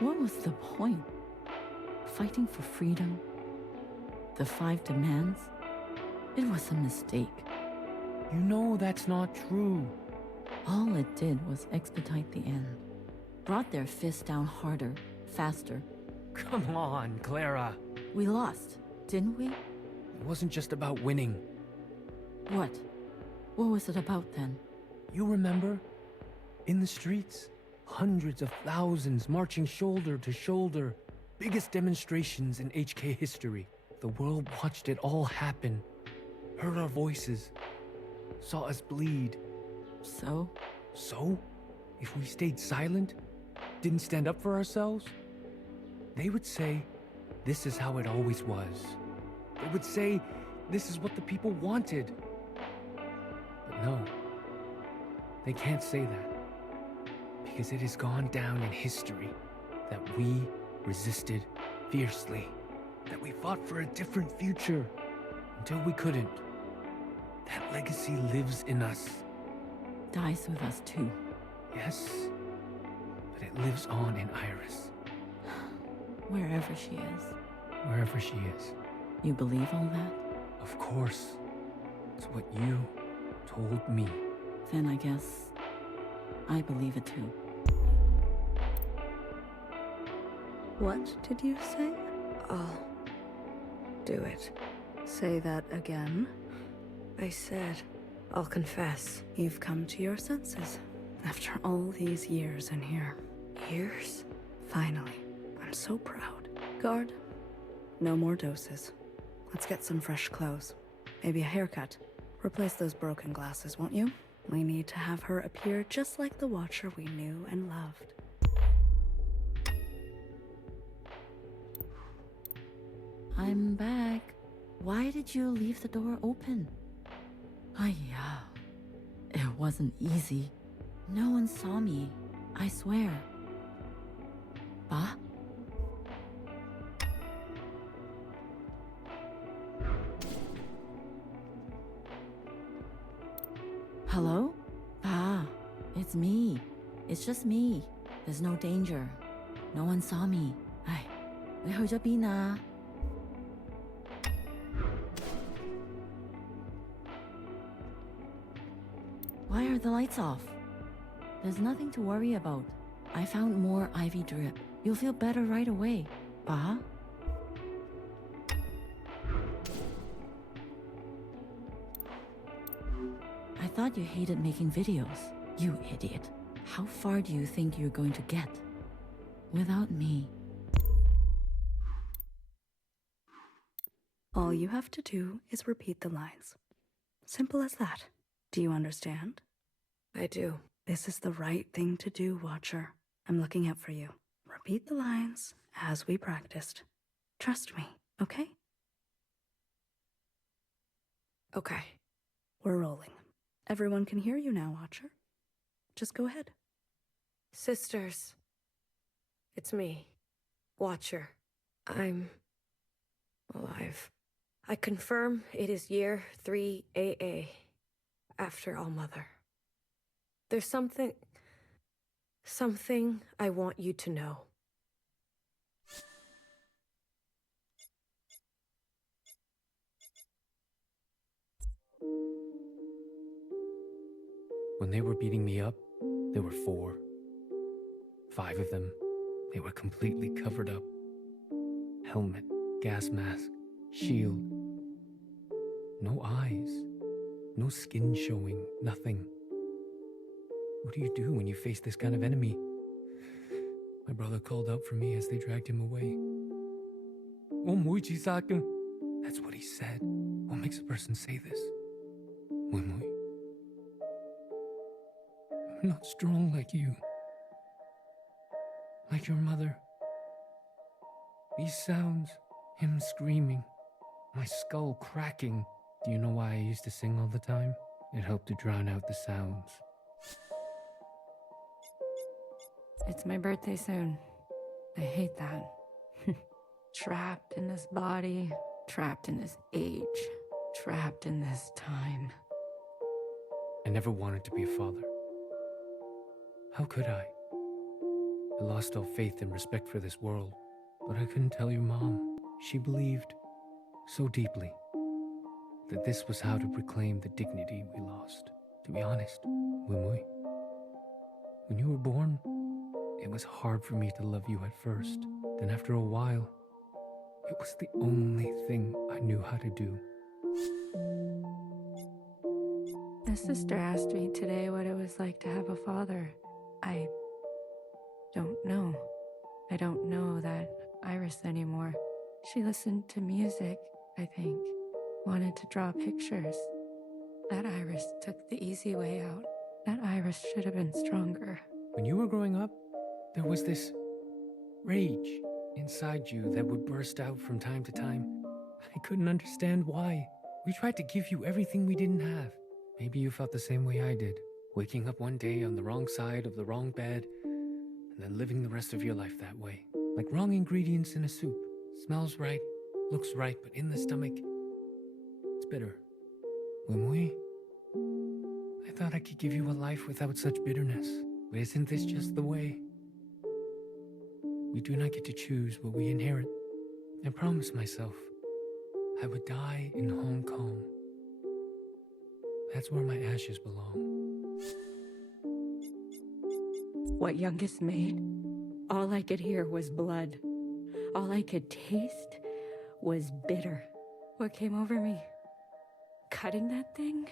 What was the point? Fighting for freedom? The 5 demands? It was a mistake. You know that's not true. All it did was expedite the end. Brought their fists down harder, faster. Come on, Clara. We lost, didn't we? It wasn't just about winning. What? What was it about then? You remember? In the streets, hundreds of thousands marching shoulder to shoulder. Biggest demonstrations in HK history. The world watched it all happen, heard our voices, saw us bleed. So? So, if we stayed silent, didn't stand up for ourselves, they would say, this is how it always was. They would say, this is what the people wanted. But no, they can't say that, because it has gone down in history that we resisted fiercely, that we fought for a different future until we couldn't. That legacy lives in us. Dies with us too. Yes, but it lives on in Iris. Wherever she is. Wherever she is. You believe all that? Of course. It's what you told me. Then I guess I believe it too. What did you say? I'll do it. Say that again. I said, I'll confess. You've come to your senses after all these years in here. Years? Finally. I'm so proud. Guard, no more doses. Let's get some fresh clothes. Maybe a haircut. Replace those broken glasses, won't you? We need to have her appear just like the Watcher we knew and loved. I'm back. Why did you leave the door open? Yeah. It wasn't easy. No one saw me. I swear. Ba? Hello? Ba, it's me. It's just me. There's no danger. No one saw me. Ay, 你去咗邊啊? Why are the lights off? There's nothing to worry about. I found more ivy drip. You'll feel better right away. Ba? I thought you hated making videos. You idiot. How far do you think you're going to get? Without me. All you have to do is repeat the lines. Simple as that. Do you understand? I do. This is the right thing to do, Watcher. I'm looking out for you. Repeat the lines as we practiced. Trust me, okay? Okay. We're rolling. Everyone can hear you now, Watcher. Just go ahead. Sisters. It's me, Watcher. I'm alive. I confirm it is year 3 AA, after All Mother. There's something I want you to know. When they were beating me up, there were 4. 5 of them. They were completely covered up. Helmet, gas mask, shield. No eyes. No skin showing, nothing. What do you do when you face this kind of enemy? My brother called out for me as they dragged him away. That's what he said. What makes a person say this? I'm not strong like you. Like your mother. These sounds, him screaming, my skull cracking. Do you know why I used to sing all the time? It helped to drown out the sounds. It's my birthday soon. I hate that. Trapped in this body, trapped in this age, trapped in this time. I never wanted to be a father. How could I? I lost all faith and respect for this world, but I couldn't tell your mom. She believed so deeply that this was how to reclaim the dignity we lost. To be honest, when you were born, it was hard for me to love you at first. Then after a while, it was the only thing I knew how to do. My sister asked me today what it was like to have a father. I don't know. I don't know that Iris anymore. She listened to music, I think. Wanted to draw pictures. That Iris took the easy way out. That Iris should have been stronger. When you were growing up, there was this rage inside you that would burst out from time to time. I couldn't understand why. We tried to give you everything we didn't have. Maybe you felt the same way I did, waking up one day on the wrong side of the wrong bed, and then living the rest of your life that way. Like wrong ingredients in a soup. Smells right, looks right, but in the stomach, it's bitter. Wimui, I thought I could give you a life without such bitterness. But isn't this just the way? We do not get to choose what we inherit. I promised myself I would die in Hong Kong. That's where my ashes belong. What youngest made? All I could hear was blood. All I could taste was bitter. What came over me? Cutting that thing?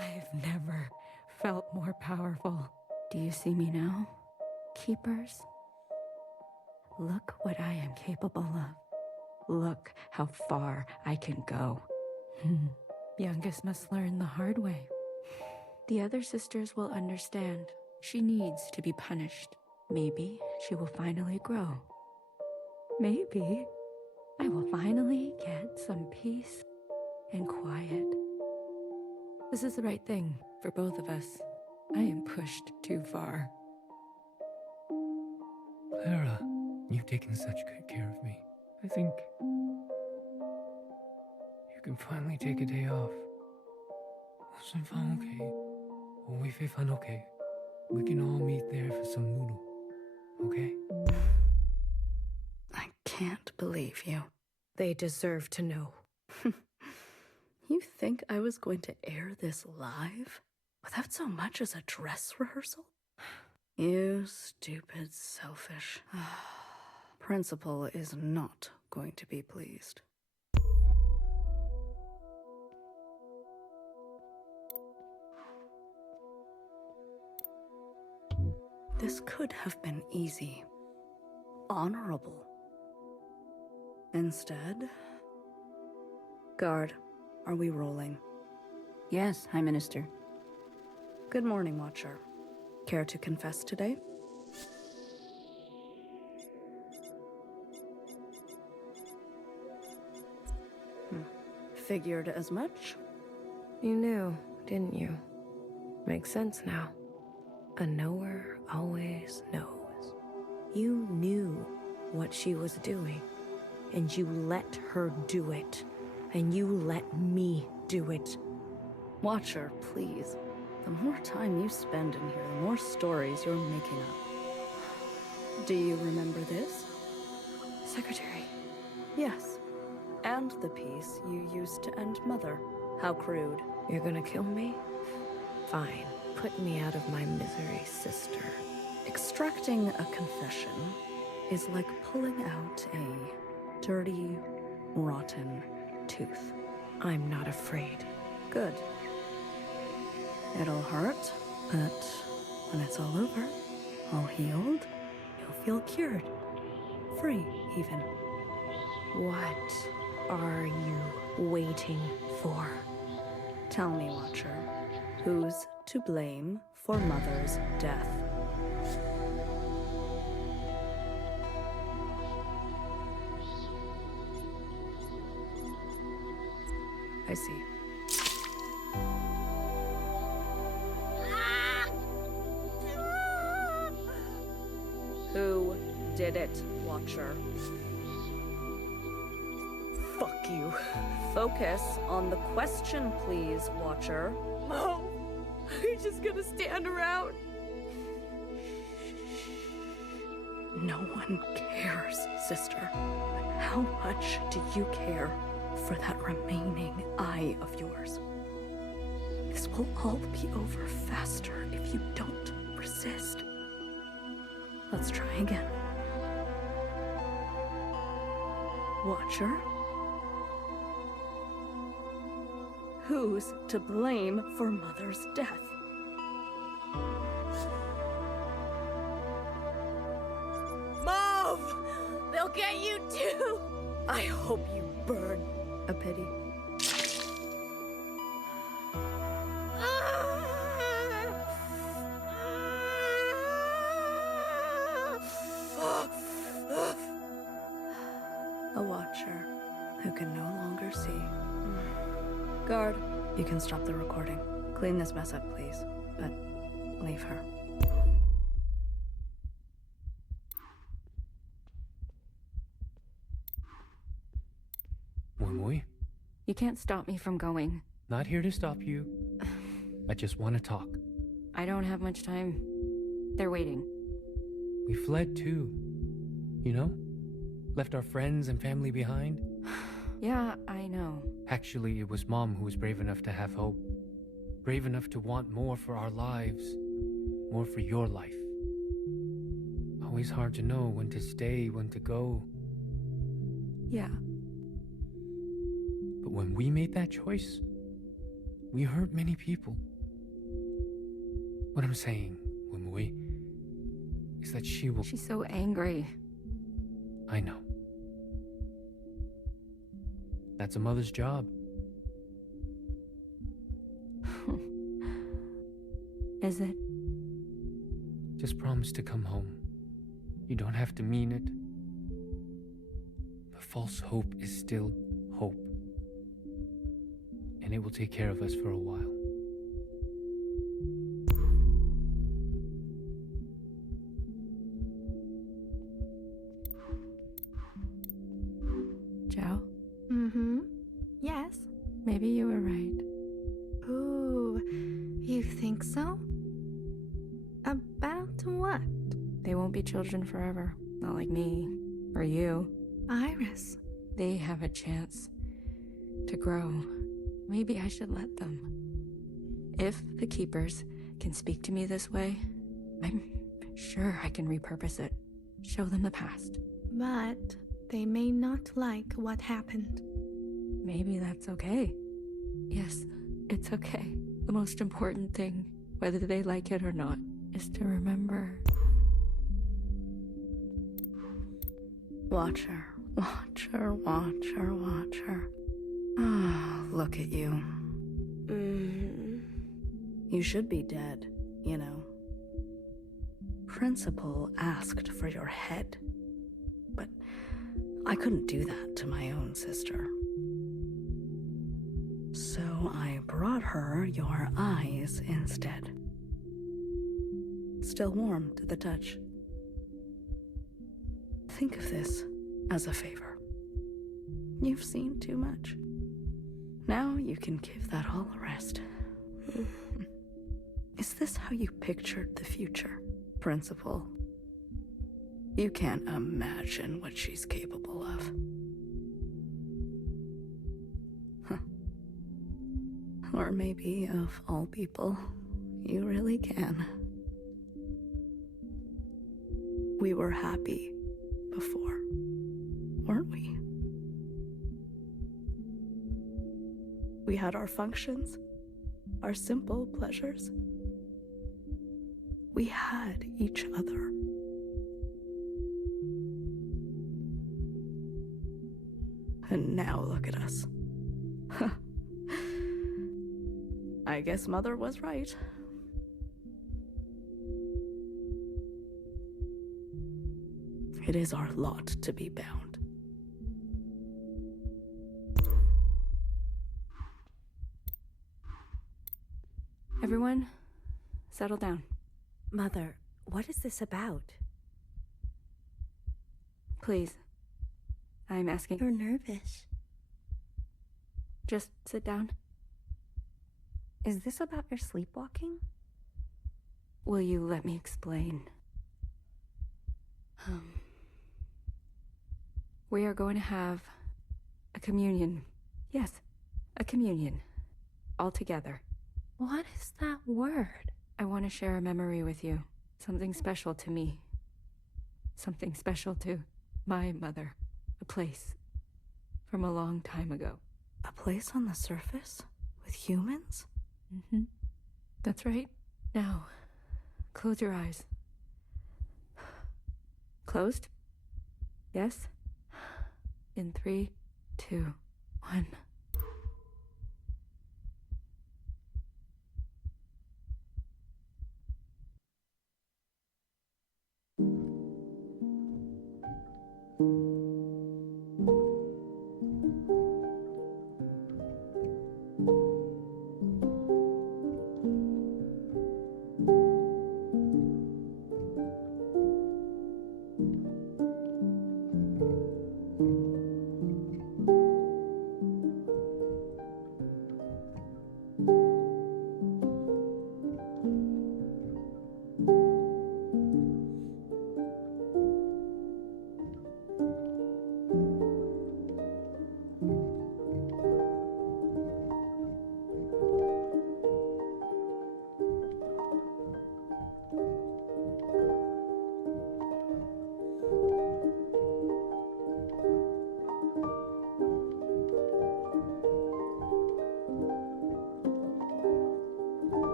I've never felt more powerful. Do you see me now, Keepers? Look what I am capable of. Look how far I can go. Youngest must learn the hard way. The other sisters will understand. She needs to be punished. Maybe she will finally grow. Maybe I will finally get some peace and quiet. This is the right thing for both of us. I am pushed too far. Clara, you've taken such good care of me. I think you can finally take a day off. Okay. We can all meet there for some noodle, okay? I can't believe you. They deserve to know. You think I was going to air this live without so much as a dress rehearsal? You stupid, selfish. Principal is not going to be pleased. This could have been easy, honorable. Instead, guard, are we rolling? Yes, High Minister. Good morning, Watcher. Care to confess today? Figured as much. You knew, didn't you? Makes sense now. A knower always knows. You knew what she was doing, and you let her do it, and you let me do it. Watcher, please. The more time you spend in here, the more stories you're making up. Do you remember this? Secretary. Yes. And the piece you used to end Mother. How crude. You're gonna kill me? Fine. Put me out of my misery, sister. Extracting a confession is like pulling out a dirty, rotten tooth. I'm not afraid. Good. It'll hurt, but when it's all over, all healed, you'll feel cured. Free, even. What are you waiting for? Tell me, Watcher, who's to blame for Mother's death? I see. Who did it, Watcher? Fuck you. Focus on the question, please, Watcher. Mom, you're just gonna stand around. No one cares, sister. But how much do you care for that remaining eye of yours? This will all be over faster if you don't resist. Let's try again. Watcher? Who's to blame for Mother's death? Mom! They'll get you too! I hope you burn. A pity. A watcher who can no longer see. Guard, you can stop the recording. Clean this mess up, please. But leave her. Mui, You can't stop me from going. not here to stop you. I just want to talk. I don't have much time. They're waiting. We fled too. You know? Left our friends and family behind. Yeah, I know. Actually, it was Mom who was brave enough to have hope. Brave enough to want more for our lives. More for your life. Always hard to know when to stay, when to go. Yeah. But when we made that choice, we hurt many people. What I'm saying, Wumui, is that she will... She's so angry. I know. That's a mother's job. Is it? Just promise to come home. You don't have to mean it. But false hope is still hope. And it will take care of us for a while. Joe? Mm-hmm. Yes. Maybe you were right. Ooh, you think so? About what? They won't be children forever. Not like me. Or you. Iris. They have a chance to grow. Maybe I should let them. If the Keepers can speak to me this way, I'm sure I can repurpose it. Show them the past. But they may not like what happened. Maybe that's okay. Yes, it's okay. The most important thing, whether they like it or not, is to remember. Watcher, watcher, watcher, watcher. Ah, look at you. You should be dead, you know. Principal asked for your head, but I couldn't do that to my own sister. So I brought her your eyes instead. Still warm to the touch. Think of this as a favor. You've seen too much. Now you can give that all a rest. Is this how you pictured the future, Principal? You can't imagine what she's capable of. Huh. Or maybe, of all people, you really can. We were happy before, weren't we? We had our functions, our simple pleasures. We had each other. And now look at us. I guess Mother was right. It is our lot to be bound. Everyone, settle down. Mother, what is this about? Please. I'm asking. You're nervous. Just sit down. Is this about your sleepwalking? Will you let me explain? We are going to have a communion. Yes, a communion. All together. What is that word? I want to share a memory with you. Something special to me. Something special to my mother. A place from a long time ago. A place on the surface? With humans? Mm-hmm. That's right. Now, close your eyes. Closed? Yes? In 3, 2, 1.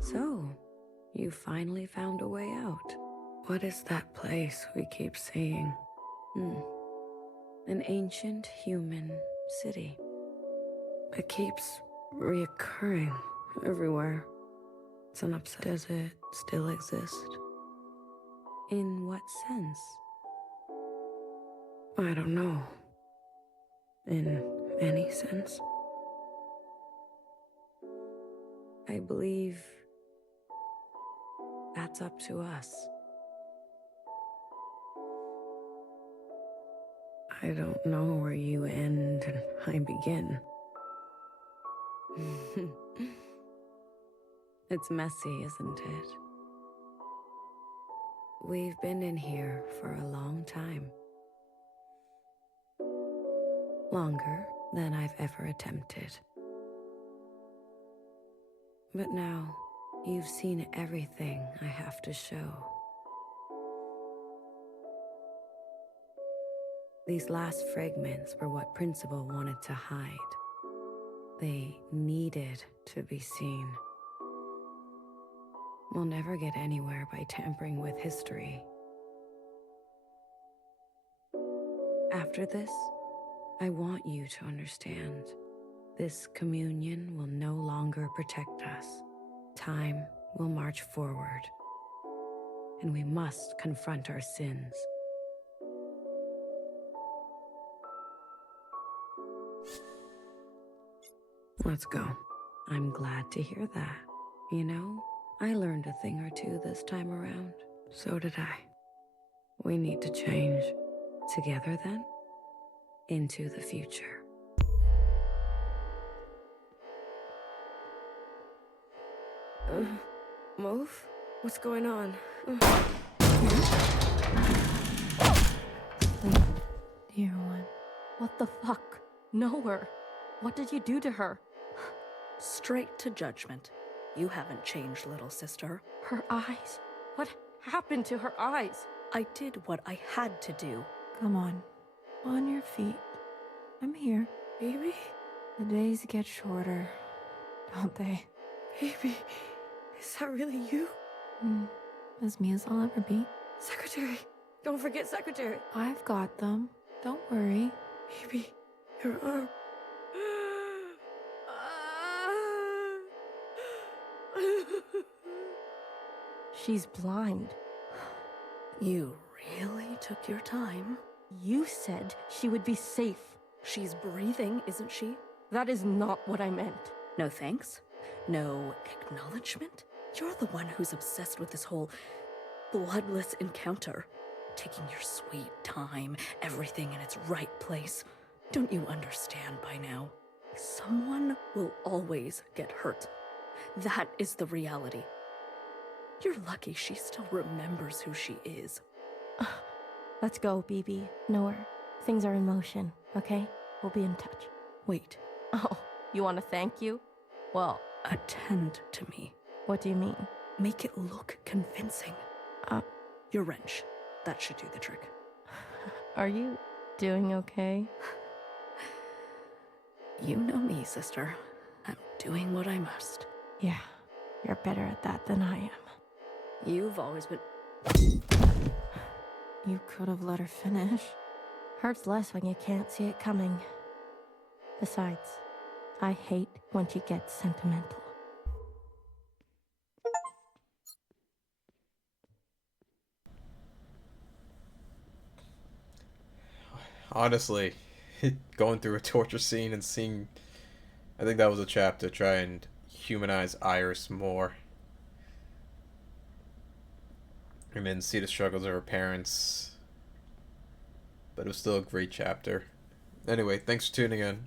So, you finally found a way out. What is that place we keep seeing? An ancient human city. It keeps reoccurring everywhere. It's an upset. Does it still exist? In what sense? I don't know. In any sense. I believe that's up to us. I don't know where you end and I begin. It's messy, isn't it? We've been in here for a long time. Longer than I've ever attempted. But now, you've seen everything I have to show. These last fragments were what Principal wanted to hide. They needed to be seen. We'll never get anywhere by tampering with history. After this, I want you to understand. This communion will no longer protect us. Time will march forward. And we must confront our sins. Let's go. I'm glad to hear that. You know, I learned a thing or two this time around. So did I. We need to change. Together, then, into the future. Move? What's going on? Dear one. What the fuck? Know her. What did you do to her? Straight to judgment. You haven't changed, little sister. Her eyes. What happened to her eyes? I did what I had to do. Come on your feet. I'm here. Baby? The days get shorter, don't they? Baby? Is that really you? As me as I'll ever be. Secretary! Don't forget Secretary! I've got them. Don't worry. Baby, your arm. She's blind. You really took your time. You said she would be safe. She's breathing, isn't she? That is not what I meant. No thanks? No acknowledgement? You're the one who's obsessed with this whole bloodless encounter. Taking your sweet time, everything in its right place. Don't you understand by now? Someone will always get hurt. That is the reality. You're lucky she still remembers who she is. Let's go, BB. Know her. Things are in motion, okay? We'll be in touch. Wait. Oh, you want to thank you? Well, attend to me. What do you mean? Make it look convincing. Your wrench. That should do the trick. Are you doing okay? You know me, sister. I'm doing what I must. Yeah, you're better at that than I am. You've always been... You could have let her finish. Hurts less when you can't see it coming. Besides, I hate when she gets sentimental. Honestly, going through a torture scene and seeing... I think that was a chapter, try and humanize Iris more. And then see the struggles of her parents. But it was still a great chapter. Anyway, thanks for tuning in.